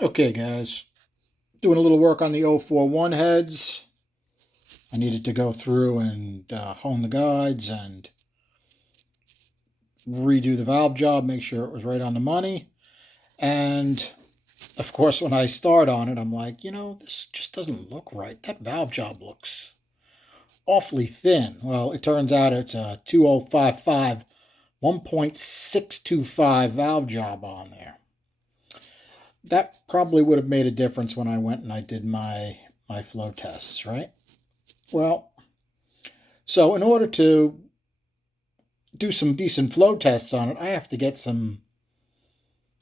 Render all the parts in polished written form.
Okay, guys, doing a little work on the 041 heads. I needed to go through and hone the guides and redo the valve job, make sure it was right on the money. And of course, when I start on it, I'm like, this just doesn't look right. That valve job looks awfully thin. Well, it turns out it's a 2055 1.625 valve job on there. That probably would have made a difference when I went and I did my flow tests, right? Well, so in order to do some decent flow tests on it, I have to get some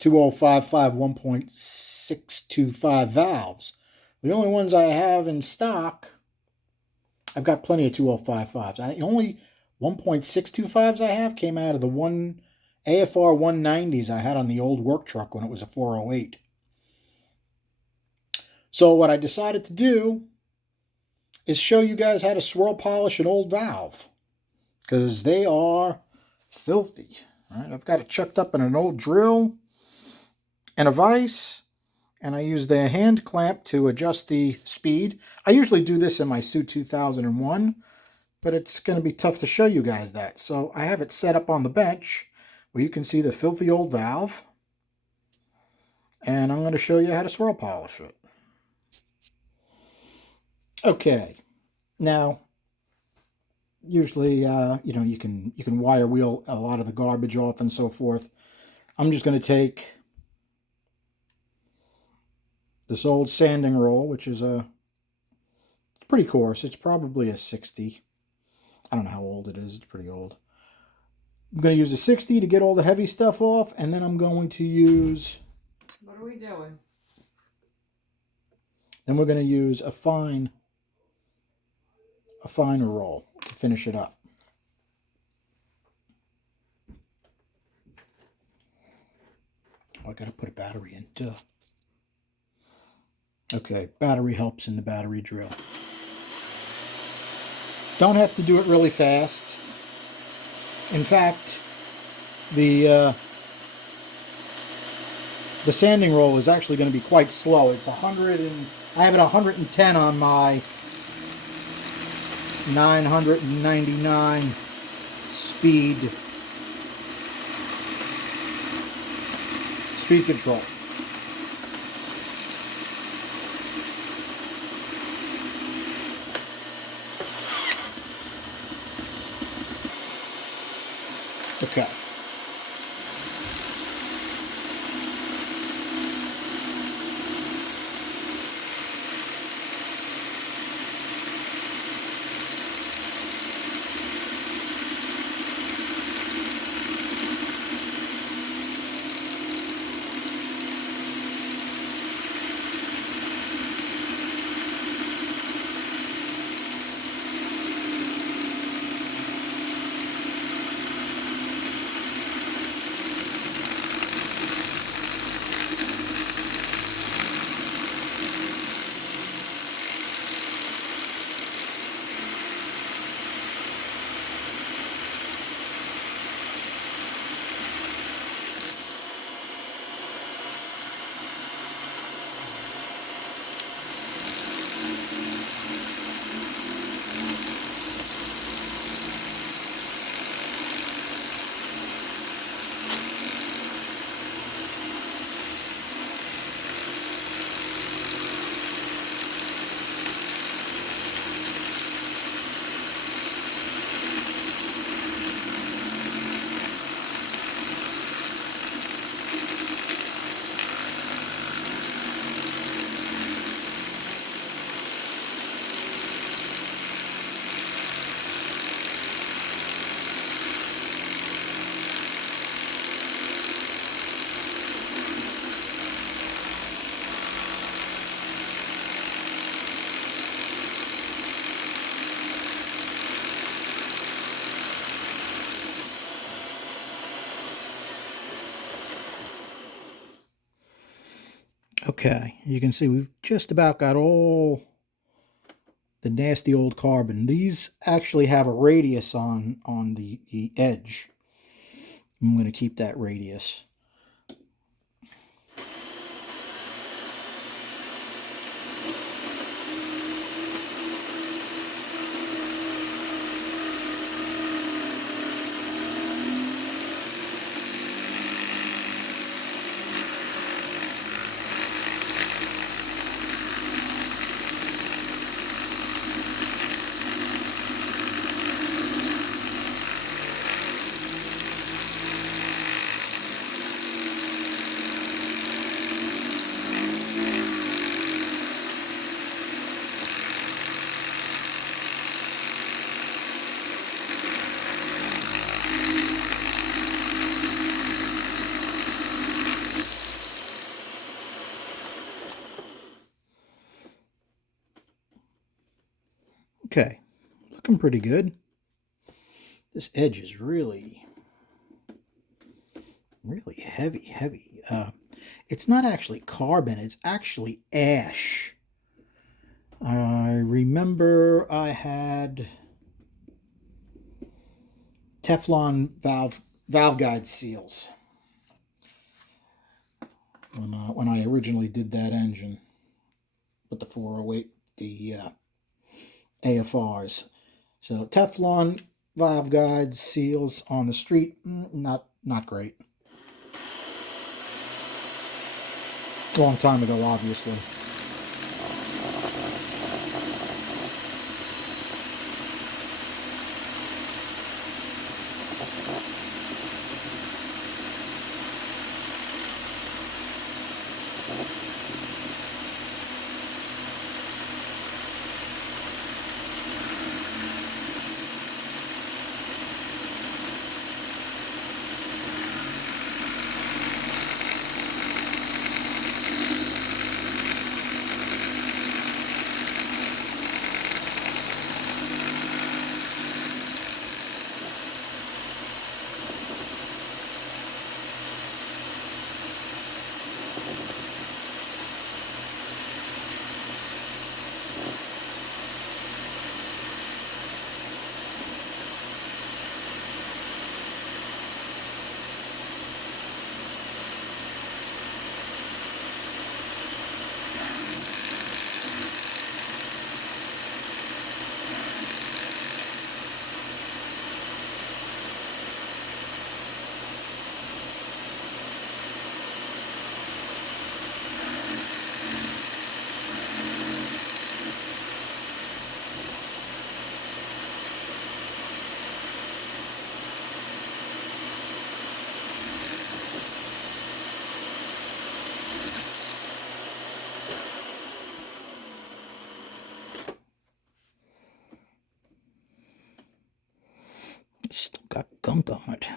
2055 1.625 valves. The only ones I have in stock, I've got plenty of 2055s. The only 1.625s I have came out of the AFR 190s I had on the old work truck when it was a 408. So what I decided to do is show you guys how to swirl polish an old valve, because they are filthy. Right? I've got it chucked up in an old drill and a vise, and I use the hand clamp to adjust the speed. I usually do this in my Suit 2001, but it's going to be tough to show you guys that. So I have it set up on the bench where you can see the filthy old valve, and I'm going to show you how to swirl polish it. Okay, now usually you can wire wheel a lot of the garbage off and so forth. I'm just going to take this old sanding roll, which is pretty coarse. It's probably a 60. I don't know how old it is. It's pretty old. I'm going to use a 60 to get all the heavy stuff off, and then I'm going to use... What are we doing? Then we're going to use a finer roll to finish it up. Oh, I got to put a battery in too. Okay, battery helps in the battery drill. Don't have to do it really fast. In fact, the sanding roll is actually going to be quite slow. It's 100 and I have it 110 on my 999 speed control. Okay. Okay, you can see we've just about got all the nasty old carbon. These actually have a radius on the edge. I'm going to keep that radius. Okay, looking pretty good. This edge is really heavy. It's not actually carbon, it's actually ash. I remember I had Teflon valve guide seals when I originally did that engine with the 408, the AFRs. So Teflon valve guide seals on the street, not great. Long time ago, obviously. Still got gunk on it.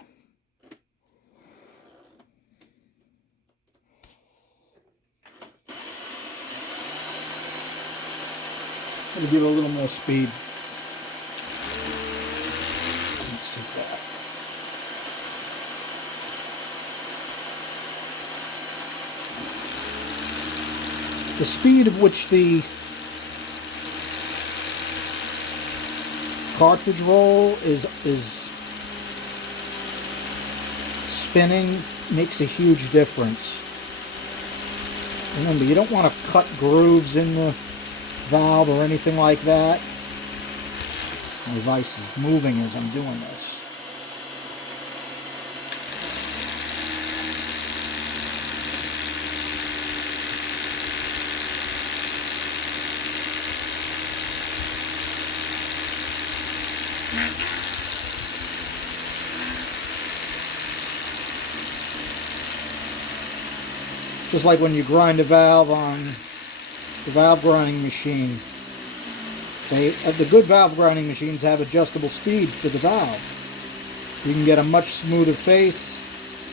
Let me give it a little more speed. That's too fast. The speed at which the cartridge roll is spinning makes a huge difference. Remember, you don't want to cut grooves in the valve or anything like that. My device is moving as I'm doing this. Just like when you grind a valve on the valve grinding machine. The good valve grinding machines have adjustable speed for the valve. You can get a much smoother face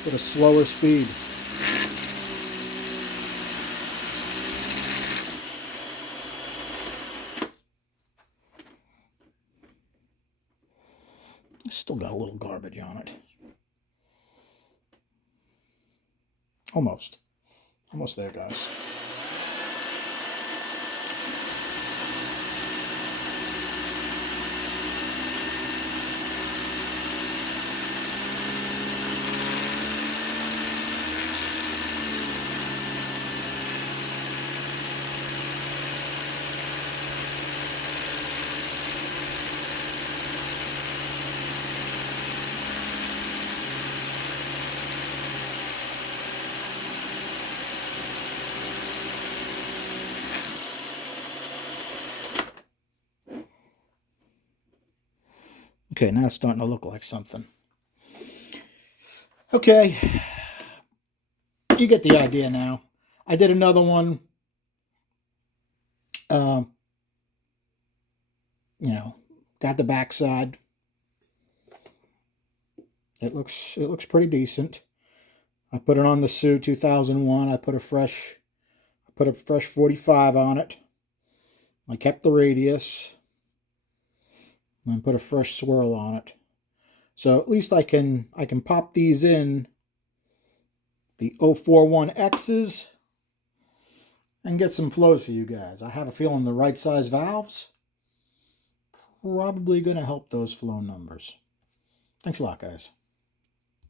with a slower speed. Still got a little garbage on it. Almost there, guys. Okay, now it's starting to look like something. Okay, you get the idea now. I did another one, got the backside. It looks pretty decent. I put it on the Sioux 2001. I put a fresh 45 on it. I kept the radius. and put a fresh swirl on it. So at least I can pop these in the 041X's and get some flows for you guys. I have a feeling the right size valves probably going to help those flow numbers. Thanks a lot, guys.